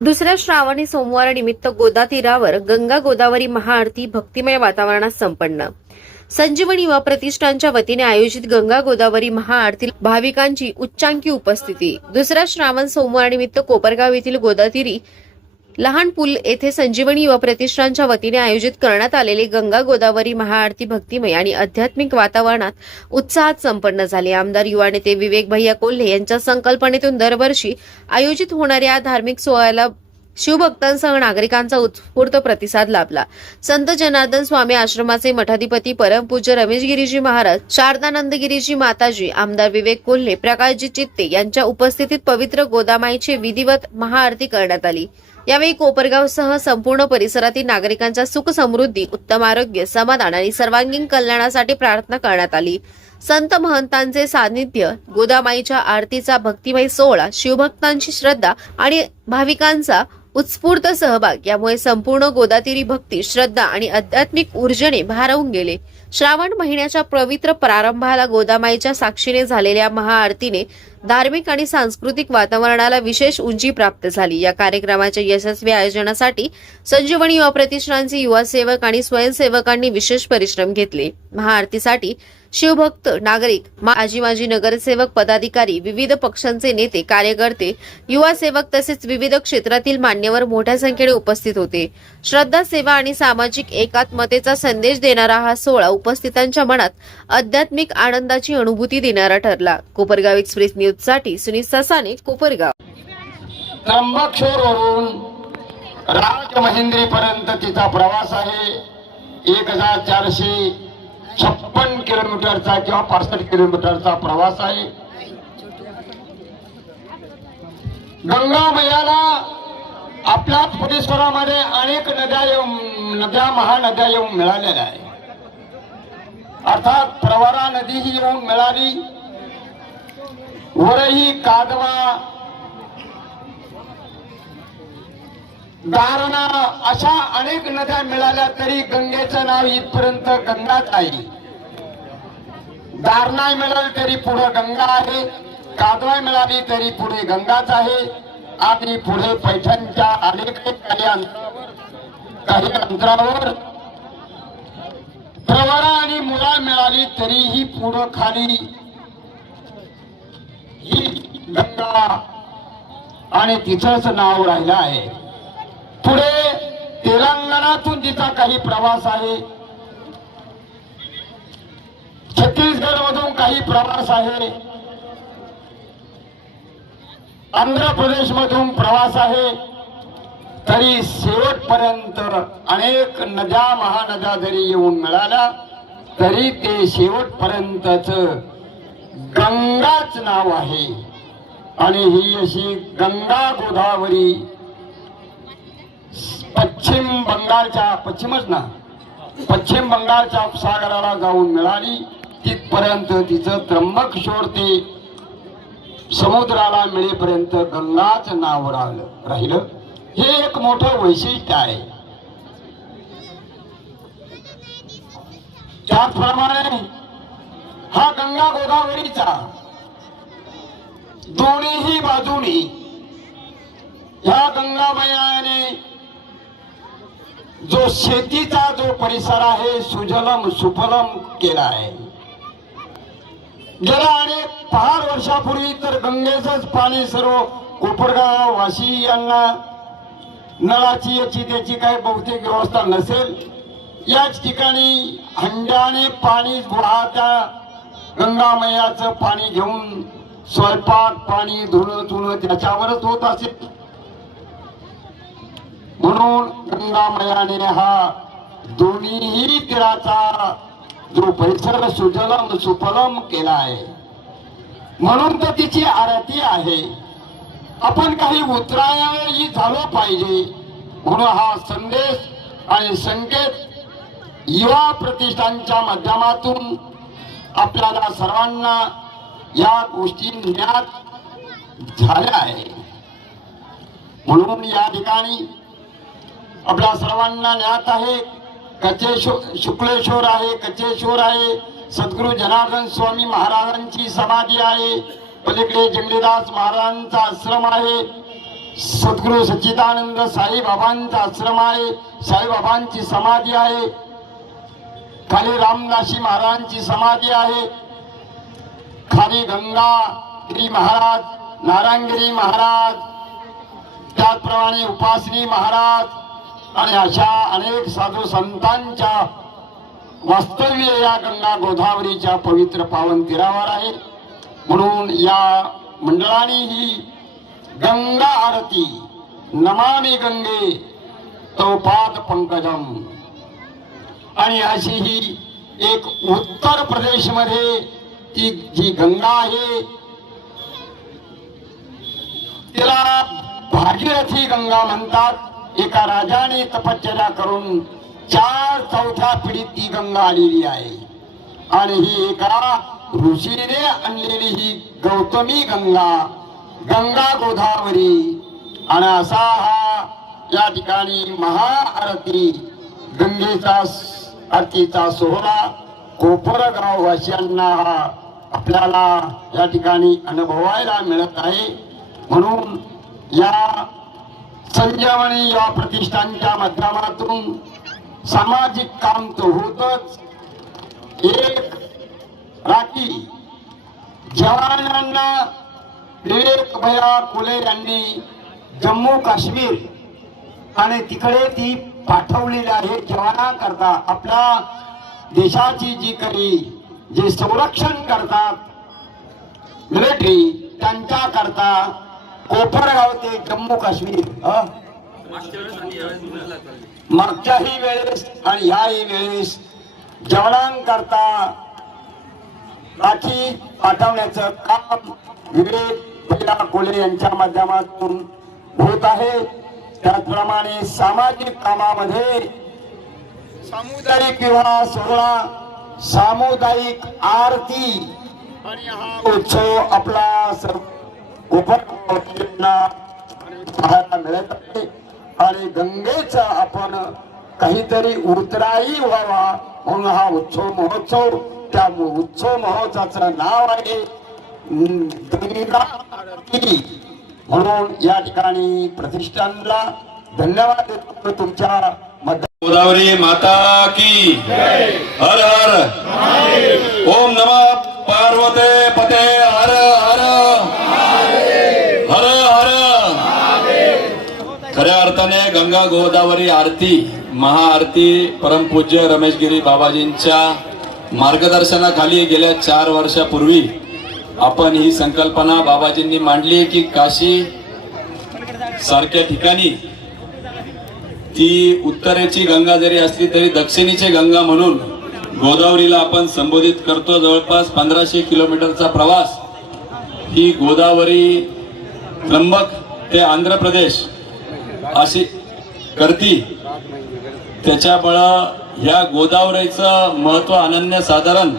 दुसऱ्या श्रावणी सोमवारनिमित्त गोदा तीरावर गंगा गोदावरी महाआरती भक्तिमय वातावरणात संपन्न। संजीवनी युवा प्रतिष्ठानच्या वतीने आयोजित गंगा गोदावरी महाआरती भाविकांची उच्चांकी उपस्थिती। दुसऱ्या श्रावण सोमवारनिमित्त कोपरगाव येथील गोदातीरी लहान पूल येथे संजीवनी युवा प्रतिष्ठानच्या वतीने आयोजित करण्यात आलेली गंगा गोदावरी महाआरती भक्तिमय आणि आध्यात्मिक वातावरणात उत्साहात संपन्न झाली। आमदार युवा नेते विवेक भैया कोल्हे यांच्या संकल्पनेतून दरवर्षी आयोजित होणाऱ्या या धार्मिक सोहळ्याला शिवभक्तांसह नागरिकांचा उत्स्फूर्त प्रतिसाद लाभला। संत जनार्दन स्वामी आश्रमाचे मठाधिपती परमपूज्य रमेश गिरीजी महाराज, शारदानंद गिरीजी माताजी, आमदार विवेक कोल्हे, प्रकाशजी चित्ते यांच्या उपस्थितीत पवित्र गोदामाईची विधिवत महाआरती करण्यात आली। यावेळी कोपरगावसह संपूर्ण परिसरातील नागरिकांच्या सुख समृद्धी, उत्तम आरोग्य, समाधान आणि सर्वांगीण कल्याणासाठी प्रार्थना करण्यात आली। संत महंतांचे सानिध्य, गोदामाईच्या आरतीचा भक्तिमय सोहळा, शिवभक्तांची श्रद्धा आणि भाविकांचा उत्स्फूर्त सहभाग यामुळे संपूर्ण गोदातीरी भक्ती, श्रद्धा आणि आध्यात्मिक ऊर्जेने भारावून गेले। श्रावण महिन्याच्या पवित्र प्रारंभाला गोदामाईच्या साक्षीने झालेल्या महाआरतीने धार्मिक आणि सांस्कृतिक वातावरणाला विशेष उंची प्राप्त झाली। या कार्यक्रमाच्या यशस्वी आयोजनासाठी संजीवनी युवा प्रतिष्ठानचे युवा सेवक आणि स्वयंसेवकांनी विशेष परिश्रम घेतले। महाआरतीसाठी शिवभक्त, नागरिक, माजी नगरसेवक, पदाधिकारी, विविध पक्षांचे नेते, कार्यकर्ते, युवा सेवक तसेच विविध क्षेत्रातील मान्यवर मोठ्या संख्येने उपस्थित होते। श्रद्धा, सेवा आणि सामाजिक एकात्मतेचा संदेश देणारा हा सोहळा उपस्थितांच्या मनात आध्यात्मिक आनंदाची अनुभूती देणारा ठरला। कोपरगाव एक्सप्रेस न्यूज साठी सुनील ससाने, कोपरगाव। त्र्यंबकेश्वरवरून राजमहेंद्री पर्यंत तिचा प्रवास आहे। 1456 किलोमीटरचा किंवा 65 किलोमीटरचा प्रवास आहे। गंगा मैयाला आपल्या परिसरामध्ये अनेक नद्या महानद्या येऊन मिळालेल्या आहे। अर्थात प्रवरा नदी ही येऊन मिळाली, वरही, कादवा, दारणा अशा अनेक नद्या मिळाल्या तरी गंगेचं नाव इथपर्यंत गंगाच आहे। दारणा मिळाली तरी पुढे गंगा आहे, कादवा मिळाली तरी पुढे गंगाच आहे आणि पुढे पैठणच्या अनेक काही अंतरावर प्रवरा आणि मुला मिळाली तरीही पुढे खाली ही गंगा आणि तिचंच नाव राहिलं आहे। पुढे तेलंगणातून तिचा काही प्रवास आहे, छत्तीसगड मधून काही प्रवास आहे, आंध्र प्रदेश मधून प्रवास आहे, तरी शेवटपर्यंत अनेक नद्या महानद्या जरी येऊन मिळाल्या तरी ते शेवटपर्यंतच गंगाच नाव आहे। आणि ही अशी गंगा गोदावरी पश्चिम बंगालच्या उपसागराला जाऊन मिळाली। तिथपर्यंत तिचं त्र्यंबकेश्वर ते समुद्राला मिळेपर्यंत गंगाच नाव राहिलं। हे एक मोठं वैशिष्ट्य आहे। त्याचप्रमाणे हा गंगा गोदावरीचा दोन्हीही बाजूनी ह्या गंगामयाने जो शेतीचा जो परिसर आहे सुजलम सुफलम केला आहे। गेल्या अनेक 5 वर्षापूर्वी तर गंगेचंच पाणी सर्व कोपरगाव वाशी यांना नळाची याची त्याची काही बहुतेक व्यवस्था नसेल, याच ठिकाणी हंड्याने पाणी वाहत्या गंगामयाचं पाणी घेऊन स्वयंपाक पाणी धुणं त्याच्यावरच होत असेल। म्हणून गंगामयाने हा दोन्हीही तीराचा जो परिसर सुजलम सुफलम केला आहे, म्हणून तर तिची आरती आहे। आपण काही उतरायही झालो पाहिजे म्हणून हा संदेश आणि संकेत युवा प्रतिष्ठानच्या माध्यमातून आपल्याला सर्वांना या गोष्टी ज्ञात झाल्या आहे। म्हणून या ठिकाणी आपल्या सर्वांना ज्ञात आहे, शुक्लेश्वर आहे, कचेश्वर आहे, सद्गुरु जनार्दन स्वामी महाराजांची समाधी आहे, पलीकडे जंगलीदास महाराजांचा आश्रम आहे, सद्गुरू सच्चिदानंद साईबाबांचा आश्रम आहे, साईबाबांची समाधी आहे, खाली रामदासी महाराजांची समाधी आहे, खाली गंगागिरी महाराज, नारायणगिरी महाराज, त्याचप्रमाणे उपासनी महाराज आणि अशा अनेक साधू संतांच्या वास्तव्य या गंगा गोदावरीच्या पवित्र पावन तीरावर आहे. म्हणून या मंडळाने ही गंगा आरती नमामि गंगे तव पाद पंकजम आणि अशी ही एक उत्तर प्रदेश मध्ये ती जी गंगा आहे तिला भागीरथी गंगा म्हणतात. एका राजाने तपश्चर्या करून 4/4 पिढीत ती गंगा आलेली आहे आणि ही एका ऋषीने आणलेली ही गौतमी गंगा, गंगा गोदावरी आणि असा हा या ठिकाणी महाआरती गंगेचा आरतीचा सोहळा कोपरगाव वासियांना हा आपल्याला या ठिकाणी अनुभवायला मिळत आहे. म्हणून या संजीवनी या प्रतिष्ठानच्या माध्यमातून सामाजिक काम तर होतच, एक राखी जवानांना विवेक भैया फुले यांनी जम्मू काश्मीर आणि तिकडे ती पाठवलेली आहे जवानांकरता. आपल्या देशाची जी काही जे संरक्षण करतात मिलिटरी त्यांच्याकरता कोपरगाव ते जम्मू काश्मीर मागच्याही वेळेस आणि ह्याही वेळेस जवानांकरता राखी पाठवण्याचं काम विवेक भैया कोले यांच्या माध्यमातून होत आहे. त्याचप्रमाणे सामाजिक कामामध्ये सामुदायिक विवाह सोहळा, सामुदायिक आरती आणि हा उत्सव आपला सर्व पाहायला मिळत आहे. आणि गंगेचा आपण काहीतरी उतराई व्हावा म्हणून हा उत्सव महोत्सव, त्या उत्सव महोत्सवाचं नाव आहे गंगा आरती. म्हणून या ठिकाणी प्रतिष्ठानला धन्यवाद देतो. तुमच्या गोदावरी माता की हर हर ओम नमः पार्वते पते हर हर हर हर. खऱ्या अर्थाने गंगा गोदावरी आरती महाआरती परमपूज्य रमेशगिरी बाबाजींच्या मार्गदर्शनाखाली गेल्या 4 वर्षापूर्वी आपण ही संकल्पना बाबाजींनी मांडली की काशी सारख्या ठिकाणी ती उत्तरेची गंगा जरी असली तरी दक्षिणेची गंगा म्हणून गोदावरीला आपण संबोधित करतो. जवळपास 1500 किलोमीटरचा प्रवास ही गोदावरी त्र्यंबक ते आंध्र प्रदेश अशी करती. त्याच्यामुळं ह्या गोदावरीचं महत्व अनन्यसाधारण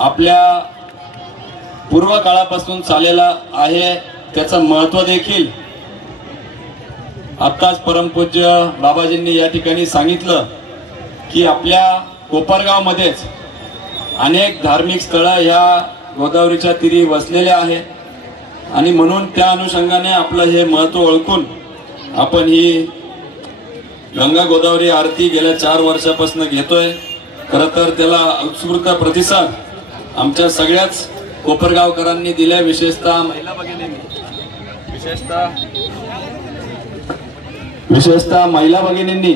आपल्या पूर्व काळापासून चाललेला आहे. त्याचं महत्व देखील आत्ताच परमपूज्य बाबाजींनी या ठिकाणी सांगितलं की आपल्या कोपरगाव मध्येच अनेक धार्मिक स्थळं ह्या गोदावरीच्या तीरी वसलेल्या आहेत आणि म्हणून त्या अनुषंगाने आपलं हे महत्व ओळखून आपण ही गंगा गोदावरी आरती गेल्या 4 वर्षापासून घेतोय. खरं तर त्याला उत्स्फूर्त प्रतिसाद आमच्या सगळ्याच कोपरगावकरांनी दिल्या, विशेषतः महिला भगिनींनी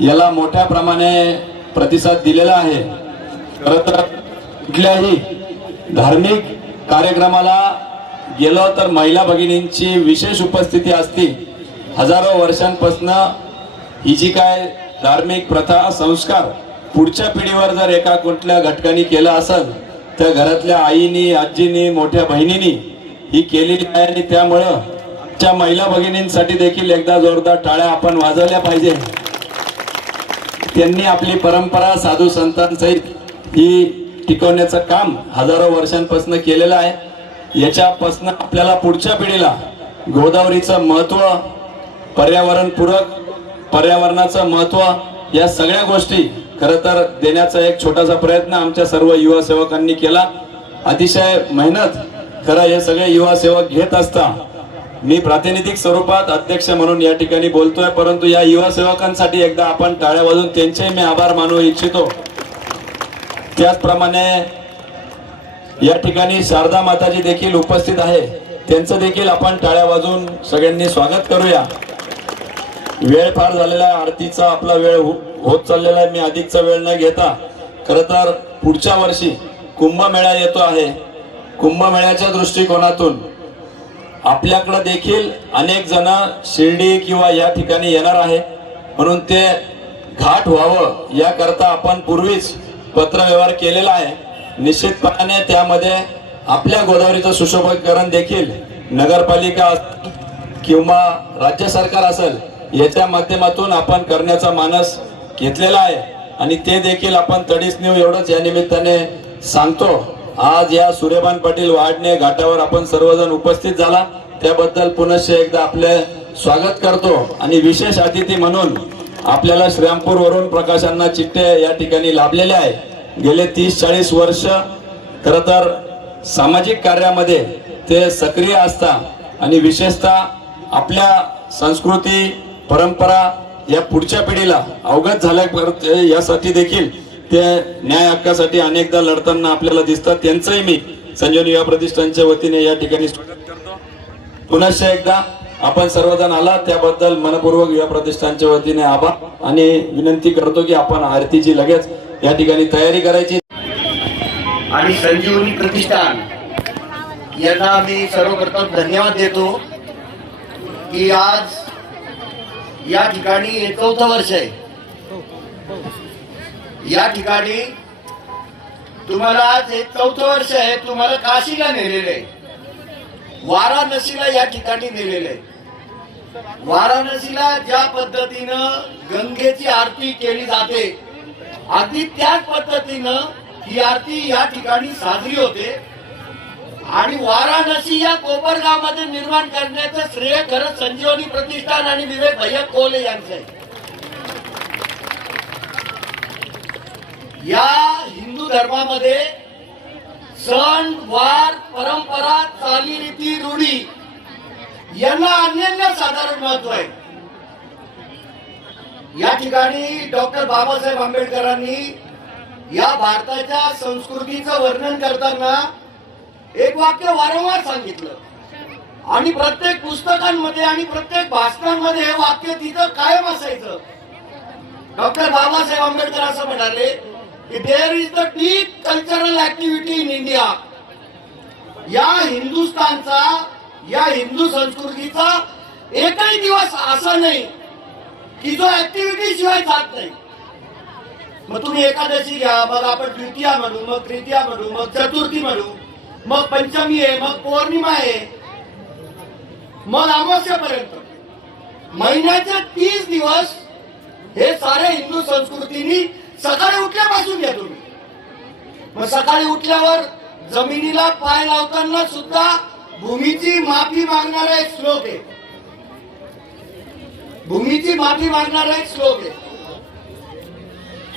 याला मोठ्या प्रमाणे प्रतिसाद दिलेला आहे. खरं तर कुठल्याही धार्मिक कार्यक्रमाला गेलो तर महिला भगिनींची विशेष उपस्थिती असते. हजारो वर्षांपासून ही जी काय धार्मिक प्रथा संस्कार पुढच्या पिढीवर जर एका कुठल्या घटकाने केलं असेल तर घरातल्या आईनी, आजीनी, मोठ्या बहिणींनी ही केलेली आहे आणि त्यामुळं त्या महिला भगिनींसाठी देखील एकदा जोरदार टाळ्या आपण वाजवल्या पाहिजे. त्यांनी आपली परंपरा साधू संतांसहित ही टिकवण्याचं काम हजारो वर्षांपासून केलेलं आहे. याच्यापासून आपल्याला पुढच्या पिढीला गोदावरीचं महत्व, पर्यावरणपूरक पर्यावरणाचं महत्व या सगळ्या गोष्टी खरं तर देण्याचा एक छोटासा प्रयत्न आमच्या सर्व युवा सेवकांनी केला. अतिशय मेहनत खरं हे सगळे युवा सेवक घेत असता मी प्रातिनिधिक स्वरूपात अध्यक्ष म्हणून या ठिकाणी बोलतोय, परंतु या युवा सेवकांसाठी एकदा आपण टाळ्या वाजवून त्यांचेही मी आभार मानू इच्छितो. त्याचप्रमाणे या ठिकाणी शारदा माताजी देखील उपस्थित आहे, त्यांचं देखील आपण टाळ्या वाजवून सगळ्यांनी स्वागत करूया. वेळ फार झालेला आहे, आरतीचा आपला वेळ होत चाललेला आहे. मी अधिकचा वेळ न घेता खरं तर पुढच्या वर्षी कुंभमेळा येतो आहे. कुंभमेळ्याच्या दृष्टिकोनातून आपल्याकडे देखील अनेक जण शिर्डी किंवा या ठिकाणी येणार आहे, म्हणून ते घाट व्हावं याकरता आपण पूर्वीच पत्रव्यवहार केलेला आहे. निश्चितपणे त्यामध्ये आपल्या गोदावरीचं सुशोभीकरण देखील नगरपालिका किंवा राज्य सरकार असेल याच्या माध्यमातून आपण करण्याचा मानस घेतलेला आहे आणि ते देखील आपण तडीस नेऊ एवढंच या निमित्ताने सांगतो. आज या सूर्यभान पाटील वाडणे घाटावर आपण सर्वजण उपस्थित झाला त्याबद्दल पुनश्च एकदा आपले स्वागत करतो. आणि विशेष अतिथी म्हणून आपल्याला श्रीरामपूर वरून प्रकाशांना चिठ्ठे या ठिकाणी लाभलेले आहे. गेले 30-40 वर्ष खरं तर सामाजिक कार्यामध्ये ते सक्रिय असतात आणि विशेषतः आपल्या संस्कृती परंपरा या पुढच्या पिढीला अवगत झाल्या यासाठी देखील ते न्याय हक्कासाठी अनेकदा लढताना आपल्याला दिसतात. त्यांचंही मी संजीवनी युवा प्रतिष्ठानच्या वतीने या ठिकाणी स्वागत करतो. पुनश्च एकदा आपण सर्वजण आला त्याबद्दल मनपूर्वक युवा प्रतिष्ठानच्या वतीने आभार आणि विनंती करतो की आपण आरतीची लगेच या ठिकाणी तयारी करायची. आणि संजीवनी प्रतिष्ठान यांना मी सर्वप्रथम धन्यवाद देतो की आज या ठिकाणी हे 4थं वर्ष आहे. या ठिकाणी तुम्हाला आज हे 4थं वर्ष आहे, तुम्हाला काशीला नेलेलं आहे, वाराणसीला या ठिकाणी नेलेलं आहे. वाराणसीला ज्या पद्धतीनं गंगेची आरती केली जाते अगदी त्याच पद्धतीनं ही आरती या ठिकाणी साजरी होते. आणि वाराणसी या कोपरगावमध्ये निर्माण करण्याचं श्रेय खरं संजीवनी प्रतिष्ठान आणि विवेक भैया कोले यांचं आहे. या हिंदू धर्मामध्ये सण वार परंपरा चालीरीती रूढी यांना अनन्य साधारण महत्व आहे. या ठिकाणी डॉक्टर बाबासाहेब आंबेडकरांनी या भारताच्या संस्कृतीचं वर्णन करताना एक वाक्य वारंवार सांगितलं आणि प्रत्येक पुस्तकांमध्ये आणि प्रत्येक भाषणांमध्ये हे वाक्य तिथं कायम असायचं. डॉक्टर बाबासाहेब आंबेडकर असं म्हणाले की there is the deep cultural activity in India. या हिंदुस्थानचा या हिंदू संस्कृतीचा एकही दिवस असा नाही की जो ऍक्टिव्हिटी शिवाय जात नाही. मग तुम्ही एकादशी घ्या, मग आपण द्वितीया म्हणू, मग तृतीया म्हणू, मग चतुर्थी म्हणू, मग पंचमी आहे, मग पौर्णिमा आहे, मग अमावस्यापर्यंत महिन्याचे 30 दिवस हे सारे हिंदू संस्कृतीनी सकाळी उठल्यापासून घ्या तुम्ही. मग सकाळी उठल्यावर जमिनीला पाय लावताना सुद्धा भूमीची माफी मागणारा एक श्लोक आहे. भूमीची माफी मागणारा एक श्लोक आहे.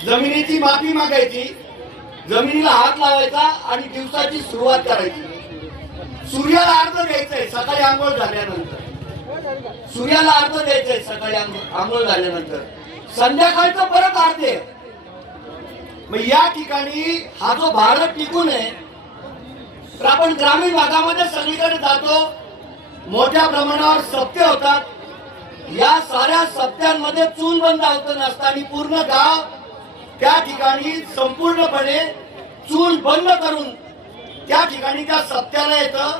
जमिनीची माफी मागायची, जमिनीला हात लावायचा आणि दिवसाची सुरुवात करायची. सूर्याला अर्ध द्यायचंय सकाळी आंघोळ झाल्यानंतर, सूर्याला अर्ध द्यायचंय सकाळी आंघोळ झाल्यानंतर, संध्याकाळचं परत अर्ध आहे. मग या ठिकाणी हा जो भारत टिकून आहे तर आपण ग्रामीण भागामध्ये सगळीकडे जातो, मोठ्या प्रमाणावर सप्ते होतात. या साऱ्या सप्त्यांमध्ये चूल बंद होत नसताना पूर्ण गाव त्या ठिकाणी संपूर्णपणे चूल बंद करून त्या ठिकाणी त्या सप्त्याला येतं.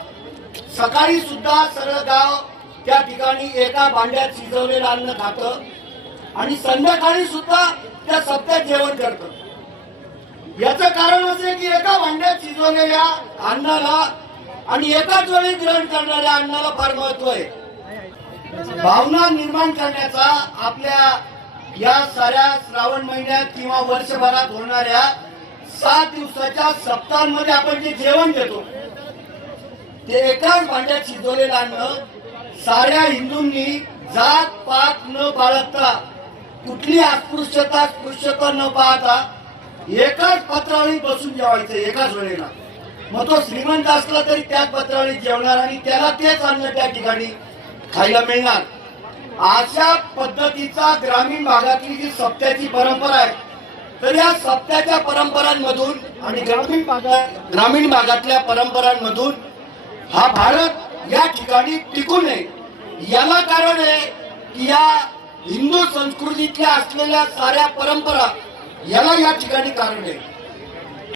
सकाळी सुद्धा सगळं गाव त्या ठिकाणी एका भांड्यात शिजवलेलं अन्न खातं आणि संध्याकाळी सुद्धा त्या सप्त्यात जेवण करतं. याचं कारण असे की एका भांड्यात शिजवलेल्या अन्नाला आणि एकाच वेळी ग्रहण करणाऱ्या अन्नाला फार महत्व आहे. भावना निर्माण करण्याचा आपल्या या साऱ्या श्रावण महिन्यात किंवा वर्षभरात होणाऱ्या 7 दिवसाच्या सप्ताहांमध्ये आपण जे जेवण घेतो ते एकाच भांड्यात शिजवलेलं अन्न साऱ्या हिंदूंनी जात पात न बाळगता, कुठली अस्पृश्यता स्पृश्यता न पाहता एकाच पत्रावळीत बसून जेवायचं एकाच वेळेला. मग तो श्रीमंत असला तरी त्याच पत्रावळीत जेवणार आणि त्याला तेच अन्न त्या ठिकाणी खायला मिळणार. अशा पद्धतीचा ग्रामीण भागातली जी सप्त्याची परंपरा आहे, तर या सप्त्याच्या परंपरांमधून आणि ग्रामीण भागातल्या परंपरांमधून हा भारत या ठिकाणी टिकू नये. याला कारण आहे की या हिंदू संस्कृतीतल्या असलेल्या साऱ्या परंपरा याला या ठिकाणी कारण आहे.